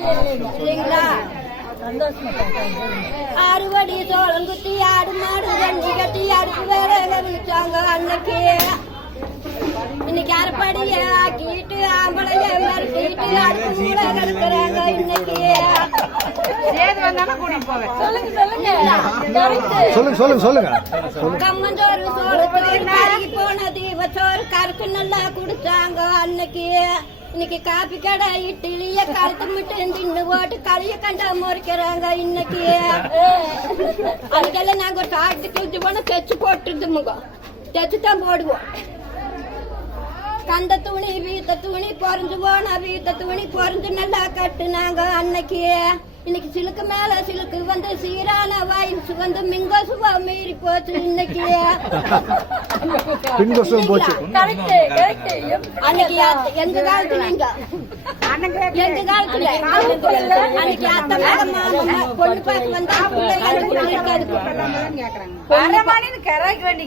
இல்லைங்களா? அறுவடி சோளம் குத்தி ஆடு மாடு வண்டி கட்டி அடுப்பு வேற வச்சாங்க அன்னைக்கு. இன்னைக்கு அரைப்படிய ஆக்கிட்டு ஆம்பளைய மறுக்கிட்டு அடுப்பு மூட கலக்குறாங்க இன்னைக்கு. கம்மஞ்சோறு சோளத்தோறு கருகி போனது சோறு கருக்கு நல்லா குடிச்சாங்க அன்னைக்கு. இன்னைக்கு காப்பி கடை இட்லிய கழுத்து மட்டும் தின்னு போட்டு களிய கண்டா முறைக்கிறாங்க இன்னைக்கு. அதுக்கெல்லாம் நாங்க ஒரு டாக்டர் கிழிச்சு போனா தைச்சு போட்டுருந்தோமுங்க. தைச்சுதான் போடுவோம். கந்த துணி வீத்த துணி பொறிஞ்சு போனா வீத்த துணி பொறிஞ்சு நல்லா கட்டுனாங்க அன்னைக்கு. இன்னைக்கு சிலுக்கு மேல சிலுக்கு வந்து சீரான வயசு வந்து மிங்கோசுவா மீறி போச்சு இன்னைக்கு. அன்னைக்கு எங்க காலத்துல எங்க காலத்துல அன்னைக்கு அத்தை மாமா பொண்ணு பார்க்க வந்தா பிள்ளைங்க இருக்காது.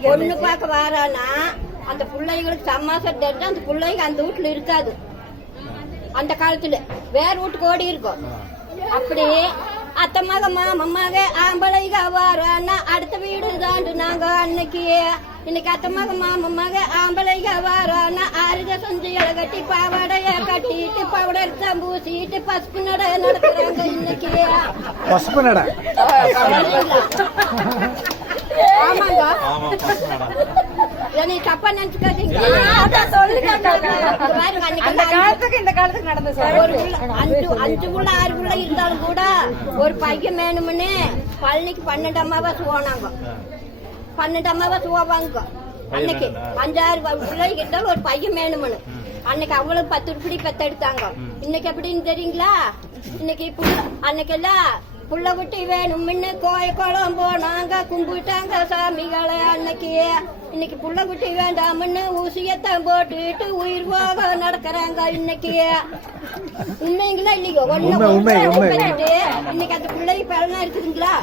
பொண்ணு பார்க்க வாரானா அந்த பிள்ளைங்களுக்கு சமாசம் தெரிஞ்சு அந்த பிள்ளைங்க அந்த வீட்டுல இருக்காது. அந்த காலத்துல வேற வீட்டுக்கு ஓடி இருக்கும். அப்படி அத்தை மக மாமமாக ஆம்பளைக வாரானா அடுத்த வீடு தாண்டு நாங்க அன்னைக்கு. இன்னைக்கு அத்தை மக மாமமாக ஆம்பளைக வாரானா ஆறுக சொஞ்சிகளை கட்டி பாவாடைய கட்டிட்டு பவுடர் பூசிட்டு பசுப்பு நட நடக்கிறாங்க இன்னைக்கு. பசுப்பு நட ஆமாங்க. தப்பா நினைச்சுக்காதீங்க. அஞ்சு புள்ள 6 புள்ள இருந்தாலும் கூட ஒரு பையன் வேணும்னு பழனிக்கு 12 அமாவாசை போனாங்க. 12 அமாவாசை போவாங்க. அன்னைக்கு 5-6 பிள்ளைங்க இருந்தாலும் ஒரு பையன் வேணும்னு அன்னைக்கு அவ்வளவு 10 உருப்படி பெத்தெடுத்தாங்க. இன்னைக்கு எப்படின்னு தெரியுங்களா? இன்னைக்கு அன்னைக்கெல்லாம் புள்ள குட்டி வேணும்னு கோயம் போனாங்க கும்பிட்டாங்க சாமிகளை அன்னைக்கு. இன்னைக்கு புள்ள குட்டி வேண்டாம்னு ஊசியத்தான் போட்டுட்டு உயிர் போக நடக்கிறாங்க இன்னைக்கு. உண்மைங்களா இல்லையோ? இன்னைக்கு அந்த பிள்ளைக்கு பலனா இருக்குதுங்களா?